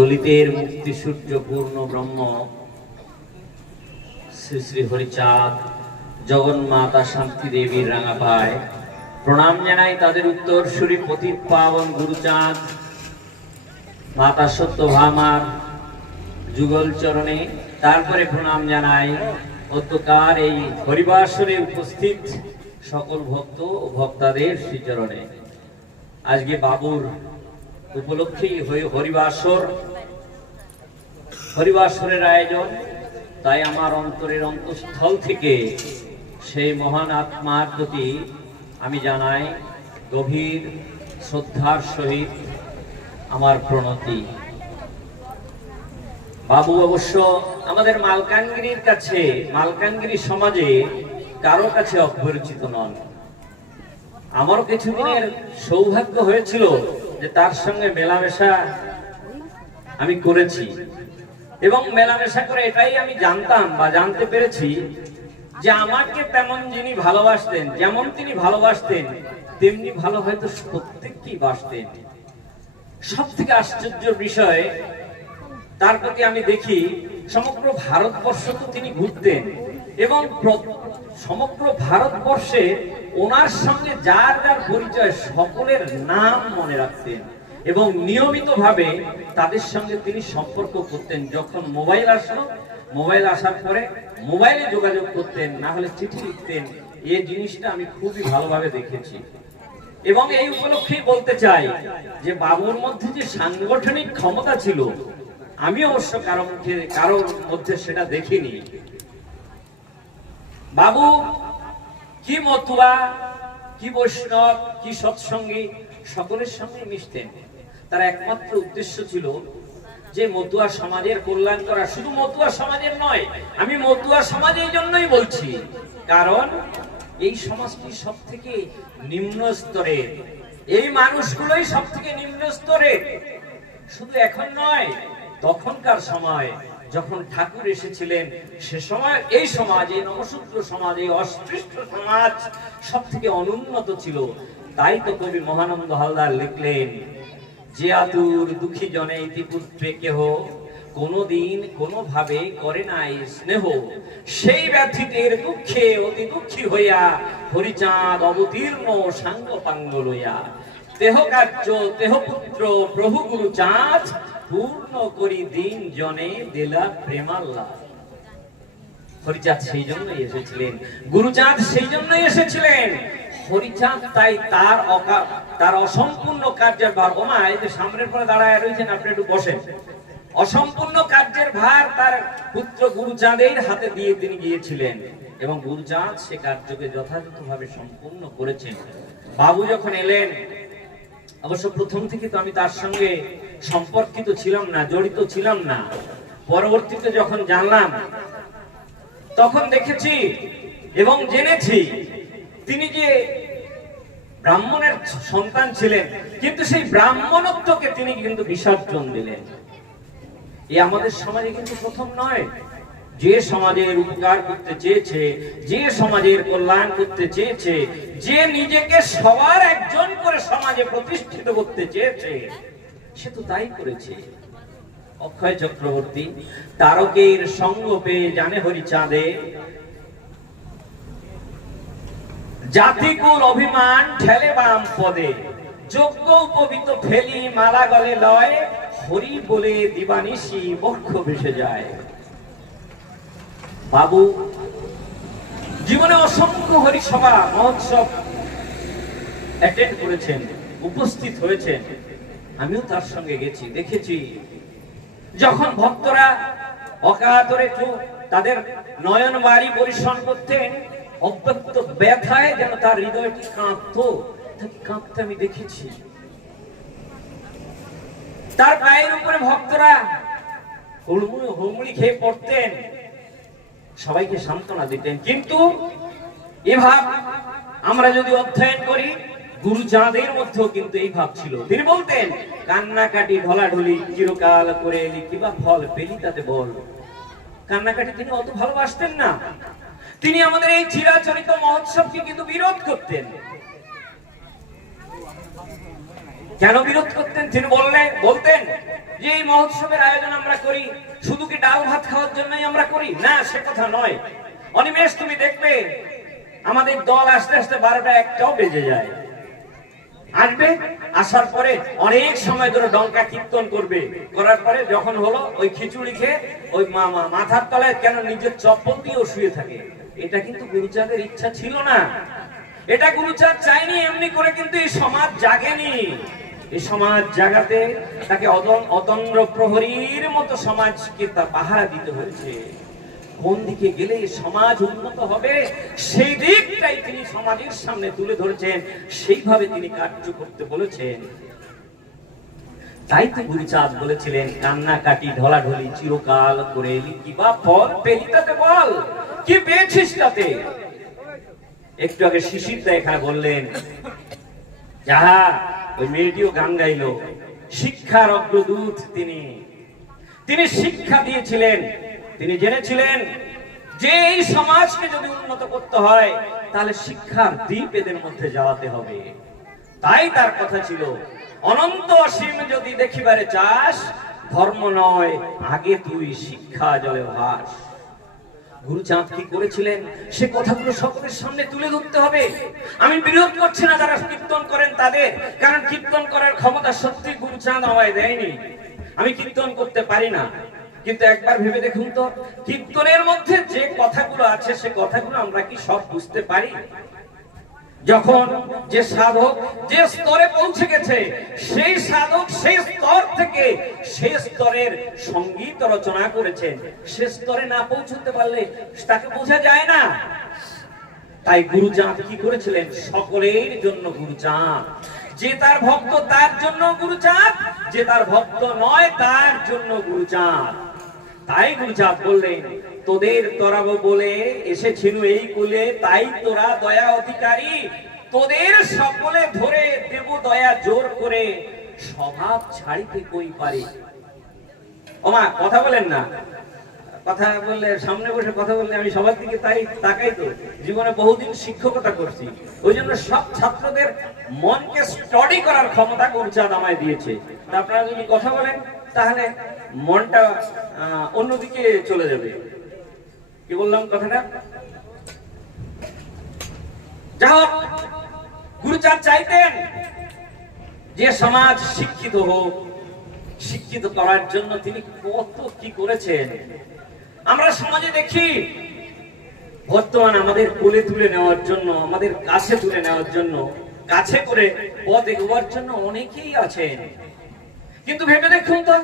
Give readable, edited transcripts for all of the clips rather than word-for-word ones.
দলিতের মুক্তি সূর্য পূর্ণ ব্রহ্ম শ্রী শ্রী হরিচাঁদ জগন্মাতা শান্তি দেবীর রাঙা পায় প্রণাম জানাই তাদের উত্তরসূরি পতিত পাবন গুরুচাঁদ মাতা সত্যভামার যুগল চরণে। তারপরে প্রণাম জানাই অত্যকার এই হরিবাসরে উপস্থিত সকল ভক্ত ও ভক্তাদের শ্রীচরণে। আজকে বাবুর উপলক্ষেই হরিবাসরের আয়োজন, তাই আমার অন্তরের অন্তঃস্থল থেকে সেই মহান আত্মার প্রতি আমি জানাই গভীর শ্রদ্ধার সহিত আমার প্রণতি। বাবু অবশ্য আমাদের মালকানগিরির কাছে, মালকানগিরি সমাজে কারো কাছে অপরিচিত নন। আমারও কিছুদিনের সৌভাগ্য হয়েছিল যে তার সঙ্গে মেলামেশা আমি করেছি, এবং মেলামেশা করে এটাই আমি জানতাম বা জানতে পেরেছি যে আমাকে তেমন যিনি ভালোবাসতেন, যেমন তিনি ভালোবাসতেন তেমনি ভালো হয়তো প্রত্যেককেই বাসতেন। সব থেকে আশ্চর্যের বিষয় তার প্রতি আমি দেখি সমগ্র ভারতবর্ষ তো তিনি ঘুরতেন, এবং সমগ্র ভারতবর্ষে ওনার সঙ্গে যার যার পরিচয় সকলের নাম মনে রাখতেন এবং নিয়মিতভাবে তাদের সঙ্গে তিনি সম্পর্ক করতেন। যখন মোবাইল আসলো, মোবাইল আসার পরে মোবাইলে যোগাযোগ করতেন, না হলে চিঠি লিখতেন। এই জিনিসটা আমি খুবই ভালোভাবে দেখেছি, এবং এই উপলক্ষেই বলতে চাই যে বাবুর মধ্যে যে সাংগঠনিক ক্ষমতা ছিল আমি অবশ্য কারোর মধ্যে সেটা দেখিনি। বাবু কি মতুয়া, কি বৈষ্ণব, কি সৎসঙ্গী সকলের সঙ্গে মিশতেন। তার একমাত্র উদ্দেশ্য ছিল যে মতুয়া সমাজের কল্যাণ করা। শুধু মতুয়া সমাজের নয়, আমি মতুয়া সমাজের জন্যই বলছি, কারণ এই সমাজটি সব থেকে নিম্ন স্তরের, এই মানুষগুলোই সব থেকে নিম্ন স্তরের। শুধু এখন নয়, তখনকার সময় যখন ঠাকুর এসেছিলেন সে সময় এই সমাজ, এই নমশূদ্র সমাজ, এই অস্পৃশ্য সমাজ সব থেকে অনুন্নত ছিল। তাই তো কবি মহানন্দ হালদার লিখলেন, যে আতুর দুঃখী জনে ইতিপুত্রে কেহ কোনদিন কোনোভাবে করে নাই স্নেহ, সেই ব্যথিতের দুঃখে অতি দুঃখী হইয়া হরিচাঁদ অবতীর্ণ সাঙ্গ পাঙ্গ লইয়া দেহ কার্য দেহ পুত্র প্রভু গুরু চাঁদ পূর্ণ করি দিন জনে দিলা প্রেমাল্লা। হরিচাঁদ সেই জন্যই এসেছিলেন, গুরুচাঁদ সেই জন্যই এসেছিলেন। হরিচাঁদ তাই তার অসম্পূর্ণ কার্যের ভার, ওমা এই যে সামনের পরে দাঁড়ায় রয়েছেন, আপনি একটু বসেন। অসম্পূর্ণ কার্যের ভার তার পুত্র গুরুচাঁদের হাতে দিয়ে তিনি গিয়েছিলেন, এবং গুরুচাঁদ সে কার্যকে যথাযথভাবে সম্পূর্ণ করেছেন। বাবু যখন এলেন, অবশ্য প্রথম থেকে তো আমি তার সঙ্গে সম্পর্কিত ছিলাম না, জড়িত ছিলাম না। পরবর্তীতে যখন জানলাম তখন দেখেছি এবং জেনেছি তিনি যে ব্রাহ্মণের সন্তান ছিলেন, কিন্তু সেই ব্রাহ্মণত্বকে তিনি কিন্তু বিসর্জন দিলেন। এই আমাদের সমাজে কিন্তু প্রথম নয়। যে সমাজের উপকার করতে চেয়েছে, যে সমাজের কল্যাণ করতে চেয়েছে, যে নিজেকে সবার একজন করে সমাজে প্রতিষ্ঠিত করতে চেয়েছে, সে তো তাই করেছে। অক্ষয় চক্রবর্তী তারকের সঙ্গ পেয়ে জানে হরিচাঁদে, জাতিকুল অভিমান ঠেলে বাম পদে, যোগ্য উপবিত ফেলি মালা গলে লয়, হরি বলে দিবানিশি বক্ষ ভেসে যায়। বাবু জীবনে অসংখ্য হরিসভা মহোৎসব অ্যাটেন্ড করেছেন, উপস্থিত হয়েছেন। আমিও তার সঙ্গে গেছি, দেখেছি যখন ভক্তরা অকাতরে তাদের নয়ন বাড়ি পরিশ্রম করতেন, অব্যক্ত ব্যথায় যেন তার হৃদয়টি কাঁপতো, কাঁপতে আমি দেখেছি। তার পায়ের উপরে ভক্তরা হুড়মুড়ি খেয়ে পড়তেন, সবাইকে সান্ত্বনা দিতেন। কিন্তু এ ভাব আমরা যদি অধ্যয়ন করি, গুরুচাঁদের মধ্যেও কিন্তু এই ভাব ছিল। তিনি বলতেন, কান্নাকাটি ঢলাঢলি চিরকাল করে এলি, কিবা ফল পেলি তাতে বল। কান্নাকাটি তিনি অত ভালোবাসতেন না। তিনি আমাদের এই চিরাচরিত মহোৎসবকে কিন্তু বিরোধ করতেন। কেন বিরোধ করতেন? তিনি বলতেন যে এই মহোৎসবের আয়োজন আমরা করি শুধু কি ডাল ভাত খাওয়ার জন্যই আমরা করি? না, সে কথা নয়। অনিমেষ তুমি দেখবে আমাদের দল আসতে আসতে 12টা 1টাও বেজে যায়। আসবে, আসার পরে অনেক সময় ধরে ডঙ্কা কীর্তন করবে, করার পরে যখন হলো ওই খিচুড়ি খেয়ে ওই মাথার তলায় কেন নিজের চপ্পল দিয়েও শুয়ে থাকে। এটা কিন্তু গুরুচাঁদের ইচ্ছা ছিল না, এটা গুরুচাঁদ চাইনি। এমনি করে কিন্তু এই সমাজ জাগেনি। এই সমাজ জাগাতে তাকে অতন্দ্র প্রহরীর মতো সমাজকে তা পাহারা দিতে হয়েছে। কোন দিকে গেলে সমাজ উন্নত হবে সেই দিকটাই তিনি সমাজের সামনে তুলে ধরেছেন, সেইভাবে তিনি কার্য করতে বলেছেন। তাই তো গুরুচাঁদ বলেছিলেন, কান্নাকাটি ঢলাঢলি চিরকাল করে এলি কি বা ফল পেলি তাতে বল, কি পেয়েছিস তাতে? একটু আগে শিশির দা এখানে বললেন, যাহা ওই মেয়েটিও গান গাইল, শিক্ষার অগ্রদূত তিনি শিক্ষা দিয়েছিলেন। তিনি জেনেছিলেন যে এই সমাজকে যদি উন্নত করতে হয় তাহলে শিক্ষার দ্বীপ এদের মধ্যে জ্বালাতে হবে। তাই তার কথা ছিল, অনন্ত অসীম যদি দেখিবারে চাস, ধর্ম নয় আগে তুই শিক্ষা জলে ভাস। গুরুচাঁদ কি করেছিলেন সে কথাগুলো সকলের সামনে তুলে ধরতে হবে। আমি বিরোধ করছি না যারা কীর্তন করেন তাদের, কারণ কীর্তন করার ক্ষমতা সত্যি গুরুচাঁদ আমায় দেয়নি। আমি কীর্তন করতে পারি না, কিন্তু একবার ভেবে দেখুন তো, কীর্তনের মধ্যে যে কথাগুলো আছে সে কথাগুলো আমরা কি সব বুঝতে পারি? যখন যে সাধক যে স্তরে পৌঁছে গেছে, সেই সাধক সেই স্তর থেকে সেই স্তরের সঙ্গীত রচনা করেছেন, সে স্তরে না পৌঁছতে পারলে তাকে বোঝা যায় না। তাই গুরুচাঁদ কি করেছিলেন? সকলের জন্য গুরুচাঁদ। যে তার ভক্ত তার জন্য গুরুচাঁদ, যে তার ভক্ত নয় তার জন্য গুরুচাঁদ। তাই গুরুচাঁদ বললেন, তোদের তরাবো বলে এসেছিল এই কুলে, তাই তোরা দয়া অধিকারী, তোদের সকলে ধরে দেব দয়া জোর করে, স্বভাব ছাড়িতে কই পারে। ওমা কথা বলেন না, কথা বললে সামনে বসে কথা বললে আমি সবার দিকে তাকাই তো। জীবনে বহুদিন শিক্ষকতা করছি, ওই জন্য সব ছাত্রদের মনকে স্টাডি করার ক্ষমতা গুরুচাঁদ আমায় দিয়েছে। আপনারা যদি কথা বলেন তাহলে মনটা অন্যদিকে চলে যাবে। কি বললাম কথাটা? যা হোক, গুরুচাঁদ চাইতেন যে সমাজ শিক্ষিত হোক। শিক্ষিত করার জন্য তিনি কত কি করেছেন আমরা সমাজে দেখি। বর্তমান আমাদের কোলে তুলে নেওয়ার জন্য, আমাদের কাছে তুলে নেওয়ার জন্য, কাছে করে পথ এগোবার জন্য অনেকেই আছেন। কিন্তু ভেবে দেখুন তো,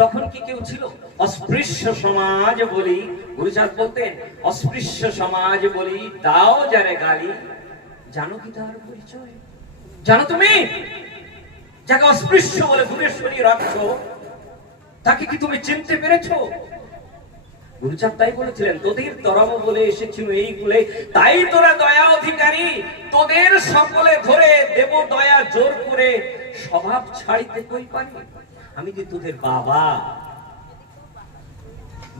তখন কি কেউ ছিল? অস্পৃশ্য সমাজ বলি, গুরুচাঁদ বলতেন, অস্পৃশ্য সমাজ বলি দাও যারে গালি, জানো কি তার পরিচয়? জানো তুমি যাকে অস্পৃশ্য বলে দূরে সরিয়ে রাখছো, তাকে কি তুমি চিনতে পেরেছো? গুরুচাঁদ তাই বলেছিলেন, তোদের তরব বলে এসেছিল এই কুলে, তাই তোরা দয়া অধিকারী, তোদের সকলে ধরে দেব দয়া জোর করে, স্বভাব ছাড়িতে কই পারি। আমি যে তোদের বাবা,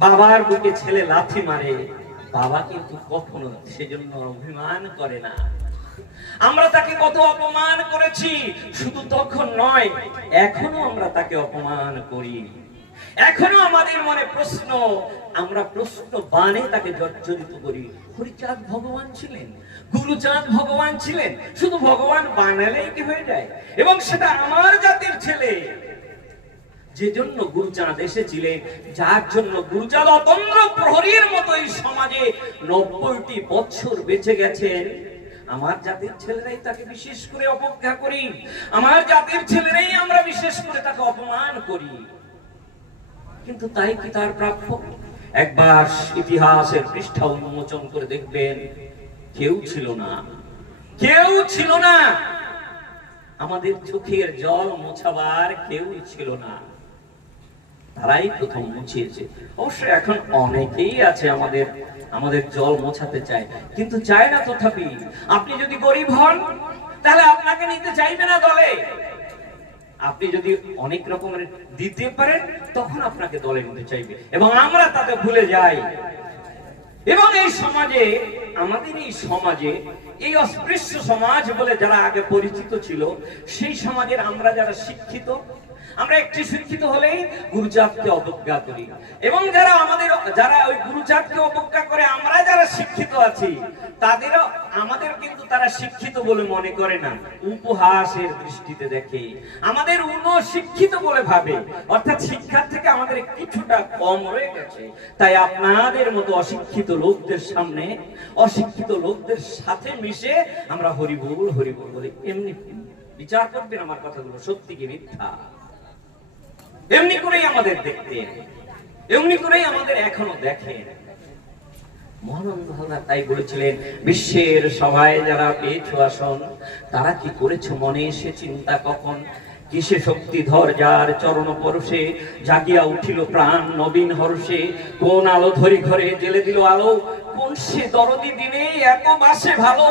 বাবার বুকে ছেলে লাথি মারে, বাবা কিন্তু কখনো সেজন্য অভিমান করে না। আমরা তাকে কত অপমান করেছি, শুধু তখন নয়, এখনো আমরা তাকে অপমান করি। এখনো আমাদের মনে প্রশ্ন, আমরা প্রশ্ন বানে তাকে জর্জরিত করি। হরিচাঁদ ভগবান ছিলেন, গুরুচাঁদ ভগবান ছিলেন, শুধু ভগবান বানালেই কি হয়ে যায়? এবং সেটা আমার জাতির ছেলে, যে জন্য গুরুচাঁদ এসেছিলেন, যার জন্য গুরুচাঁদ অতন্দ্র প্রহরীর মতো এই সমাজে 90টি বছর বেঁচে গেছেন। আমার জাতির ছেলেরাই তাকে বিশেষ করে অবজ্ঞা করি, আমার জাতির ছেলেরাই আমরা বিশেষ করে তাকে অপমান করি। কিন্তু তাই কি তার প্রাপ্য? একবার ইতিহাসের পৃষ্ঠা উন্মোচন করে দেখবেন, কেউ ছিল না, কেউ ছিল না। আমাদের চোখের জল মোছাবার কেউ ছিল না, তারাই প্রথম মুছিয়েছে। অবশ্যই এখন অনেকেই আছে আমাদের জল মোছাতে চায়, কিন্তু চায় না। তথাপি আপনি যদি গরিব হন তাহলে আপনাকে নিতে চাইবে না দলে। আপনি যদি অনেক রকমের দিতে পারেন তখন আপনাকে দলে নিতে চাইবে, এবং আমরা তাতে ভুলে যাই। এবং এই সমাজে, আমাদের এই সমাজে, এই অস্পৃশ্য সমাজ বলে যারা আগে পরিচিত ছিল, সেই সমাজের আমরা যারা শিক্ষিত, আমরা একটু শিক্ষিত হলেই গুরুচাঁদকে অবজ্ঞা করি, এবং যারা ওই গুরুচাঁদকে অবজ্ঞা করে, আমরা যারা শিক্ষিত আছি তাদেরও আমাদের কিন্তু তারা শিক্ষিত বলে মনে করে না, উপহাসের দৃষ্টিতে দেখে, আমাদের শিক্ষিত বলে ভাবে, অর্থাৎ শিক্ষার থেকে আমাদের কিছুটা কম রয়ে গেছে। তাই আপনাদের মতো অশিক্ষিত লোকদের সামনে, অশিক্ষিত লোকদের সাথে মিশে আমরা হরিবোল হরিবোল বলি। এমনি বিচার করবেন আমার কথাগুলো সত্যি কি মিথ্যা, এমনি করেই আমাদের দেখতে, এমনি করেই আমাদের এখনো দেখেন। মহানন্দ তাই বলেছিলেন, বিশ্বের সবাই যারা পেয়েছ আসন, তারা কি করেছ মনে এসে চিন্তা কখন, কিসে শক্তি ধর যার চরণ পরশে, জাগিয়া উঠিল প্রাণ নবীন হর্ষে, কোন আলো ধরি ঘরে জেলে দিল আলো, কোন সে দরদি দিনে এত বাসে ভালো,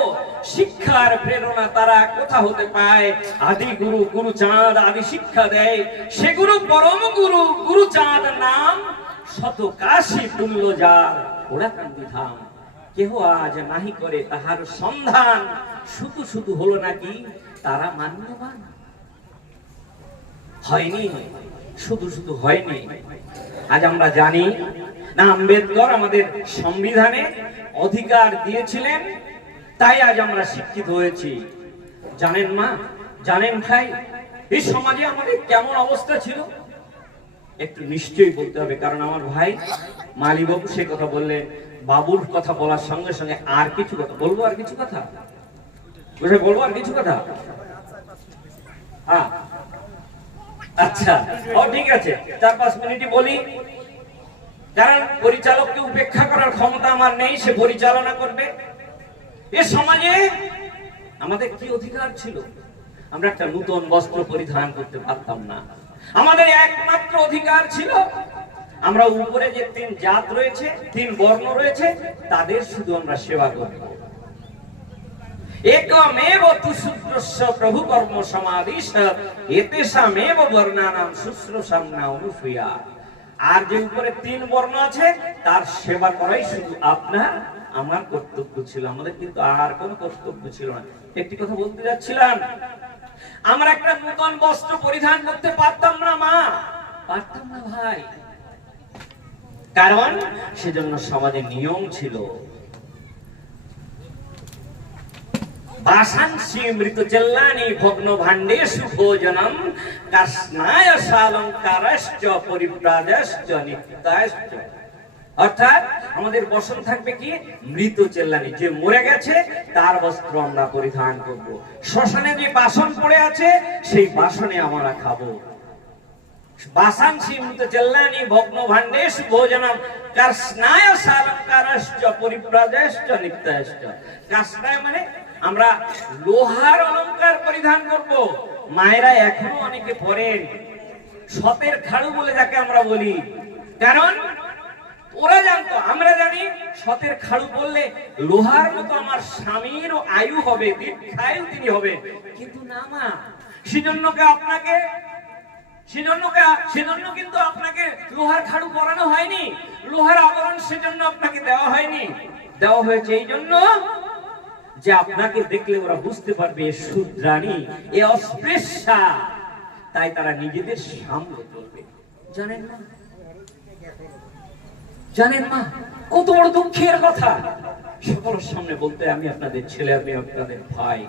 শিক্ষার প্রেরণা তারা কোথা হতে পায়, আদি গুরু গুরুচাঁদ আদি শিক্ষা দেয়, সে গুরু পরম গুরু গুরুচাঁদ নাম, শত কাশী তুল্য যার ওড়াকান্দি ধাম, কেহ আজ নাহি করে তাহার সন্ধান, শুধু শুধু হলো নাকি তারা মান্যবান। হয়নি, শুধু শুধু হয়নি। আজ আমরা জানি না, আম্বেদকর আমাদের সংবিধানে অধিকার দিয়েছিলেন, তাই আজ আমরা শিক্ষিত হয়েছি। জানেন মা, জানেন ভাই, এই সমাজে আমাদের কেমন অবস্থা ছিল একটু নিশ্চয়ই বলতে হবে, কারণ আমার ভাই মালিবাবু সে কথা বললেন, বাবুর কথা বলার সঙ্গে সঙ্গে আর কিছু কথা বলবো, আর কিছু কথা বলবো, আর কিছু কথা। হ্যাঁ আচ্ছা, ঠিক আছে, 4-5 মিনিটই বলি, কারণ পরিচালককে উপেক্ষা করার ক্ষমতা আমার নেই, সে পরিচালনা করবে। এ সমাজে আমাদের কি অধিকার ছিল? আমরা একটা নতুন বস্ত্র পরিধান করতে পারতাম না। আমাদের একমাত্র অধিকার ছিল, আমরা উপরে যে 3 জাত রয়েছে, 3 বর্ণ রয়েছে, তাদের শুধু আমরা সেবা করব। একমেব তু শূদ্রস্য প্রভু কর্ম সমাদিশ এতেষামেব বর্ণানাম শুশ্রূষাং না অনুসূয়া। আর যে উপরে 3 বর্ণ আছে তার সেবা করাই শুধু আপনার আমার কর্তব্য ছিল, আমাদের কিন্তু আর কোনো কর্তব্য ছিল না। একটি কথা বলতে যাচ্ছিলাম, আমরা একটা নতুন বস্ত্র পরিধান করতে পারতাম না মা, পারতাম না ভাই, কারণ সেজন্য সমাজে নিয়ম ছিল। বাসাংসি মৃত চেল্লানি ভগ্ন ভাণ্ডেষু ভোজনম কাস্নায় সালঙ্কারশ্চ পরিব্রাজশ্চ নিত্যাশ্চ। অর্থাৎ আমাদের বসন থাকবে কি, মৃত চেল্লানি, যে মরে গেছে তার বস্ত্র আমরা পরিধান করব। শ্মশানে যে বাসন পড়ে আছে সেই বাসনে আমরা খাবো। বাসাংসি মৃত চেল্লানি ভগ্ন ভাণ্ডেষু ভোজনম কাস্নায় সালঙ্কারশ্চ পরিব্রাজশ্চ নিত্যাশ্চ। কাস্নায় মানে আমরা লোহার অলংকার পরিধান করব। মায়েরা এখনো অনেকে পরেন সতের খাড়ু বলে যাকে আমরা বলি, কারণ ওরা জানতো, আমরা জানি সতের খাড়ু বললে লোহার মতো আমার স্বামীর আয়ু হবে, দীর্ঘায়ু তিনি হবে, কিন্তু না মা, সেজন্য কিন্তু আপনাকে লোহার খাড়ু পরানো হয়নি, লোহার আবরণ সেজন্য আপনাকে দেওয়া হয়নি, দেওয়া হয়েছে এই জন্য যে আপনাকে দেখলে ওরা বুঝতে পারবে শূদ্রাণী, এ অস্পৃশ্যা, তাই তারা নিজেদের সামনে করবে। জানেন না, জানেন না কত বড় দুঃখের কথা সকলের সামনে বলতে, আমি আপনাদের ছেলে, আমি আপনাদের ভাই।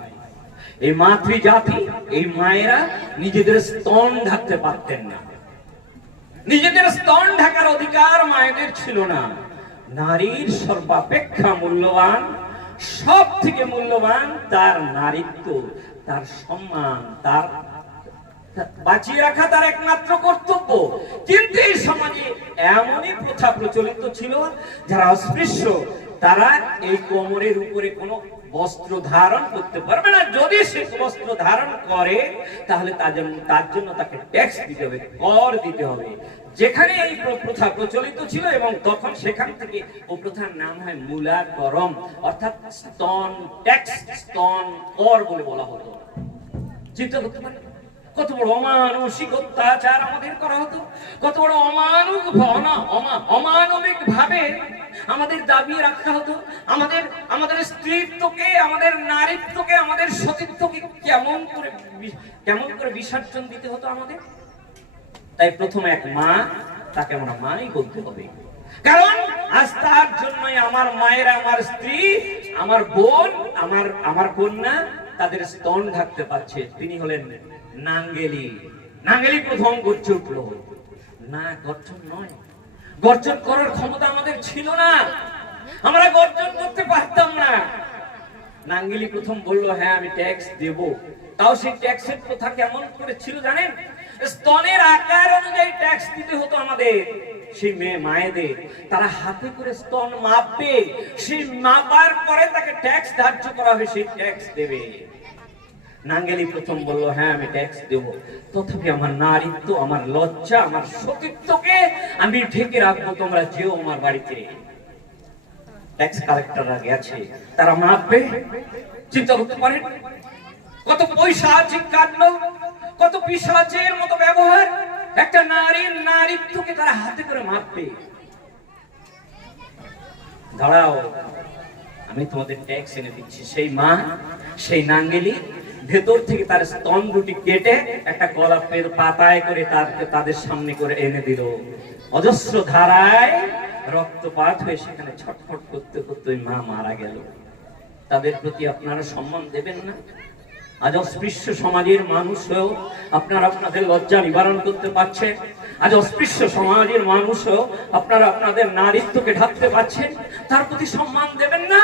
এই মাতৃজাতি, এই মায়েরা নিজেদের স্তন ঢাকতে পারতেন না, নিজেদের স্তন ঢাকার অধিকার মায়েদের ছিল না। নারীর সর্বাপেক্ষা মূল্যবান, সব থেকে মূল্যবান তার নারীত্ব, তার সম্মান, তার বাঁচিয়ে রাখা তার একমাত্র কর্তব্য। কিন্তু এই সমাজে এমনই প্রথা প্রচলিত ছিল, যারা অস্পৃশ্য তারা এই কোমরের উপরে কোনো বস্ত্র ধারণ করতে পারবে না। যদি সে বস্ত্র ধারণ করে তাহলে তার জন্য তাকে ট্যাক্স দিতে হবে, কর দিতে হবে। যেখানে এই প্রথা প্রচলিত ছিল, এবং তখন সেখান থেকে ও প্রথার নাম হয় মূলাকরম, অর্থাৎ স্তন ট্যাক্স, স্তন কর বলে বলা হতো। চিন্তা করতে পারেন কত বড় অমানসিক অত্যাচার আমাদের করা হতো, কত বড় অমানবিক ভাবে আমাদের দাবি রাখা হতো। আমাদের স্ত্রীত্বকে, আমাদের নারীত্বকে, আমাদের সতীত্বকে কেমন করে বিসর্জন দিতে হতো আমাদের। তাই প্রথমে এক মা, তাকে আমরা মাই বলতে হবে, কারণ আজ তার জন্যই আমার মায়েরা, আমার স্ত্রী, আমার বোন, আমার কন্যা তাদের স্তন ঢাকতে পারছে। তিনি হলেন নাঙ্গেলি। নাঙ্গেলি প্রথম গর্জে উঠলো। না, গর্জন নয়, গর্জন করার ক্ষমতা আমাদের ছিল না, আমরা গর্জন করতে পারতাম না। নাঙ্গেলি প্রথম বলল, হ্যাঁ আমি ট্যাক্স দেব। তাও সেই ট্যাক্সের প্রথা কেমন করে ছিল জানেন? স্তনের আকার অনুযায়ী ট্যাক্স দিতে হতো আমাদের। সেই মেয়ে মায়েদের তারা হাতে করে স্তন মাপবে, সেই মাপার পরে তাকে ট্যাক্স ধার্য করা হবে, সেই ট্যাক্স দেবে। নাঙ্গেলি প্রথম বলল, হ্যাঁ আমি ট্যাক্স দেব। তথাপি আমার নারীত্ব, আমার লজ্জা, আমার সতীত্বকে আমি ঢেকে রাখবো। তোমরা যেও আমার বাড়িতে। ট্যাক্স কালেক্টররা গেছে, তারা মাপবে। চিন্তা করতে পারেন কত পয়সা আছে কাটল, কত পিশাচের মতো ব্যবহার। একটা নারীর নারীত্বকে তারা হাতে করে মাপবে। দাঁড়াও, আমি তোমাদের ট্যাক্স এনে দিচ্ছি। সেই মা, সেই নাঙ্গেলি ভেতর থেকে তার স্তন দুটি কেটে একটা গোলাপের পাতায় করে তাদের সামনে করে এনে দিল। অজস্র ধারায় রক্তপাত হয়ে সেখানে ছটফট করতে করতে ওই মা মারা গেল। তাদের প্রতি আপনারা সম্মান দেবেন না? আজ অস্পৃশ্য সমাজের মানুষ হয়েও আপনারা আপনাদের লজ্জা নিবারণ করতে পারছেন? আজ অস্পৃশ্য সমাজের মানুষ হয়েও আপনারা আপনাদের নারীত্বকে ঢাকতে পারছেন? তার প্রতি সম্মান দেবেন না?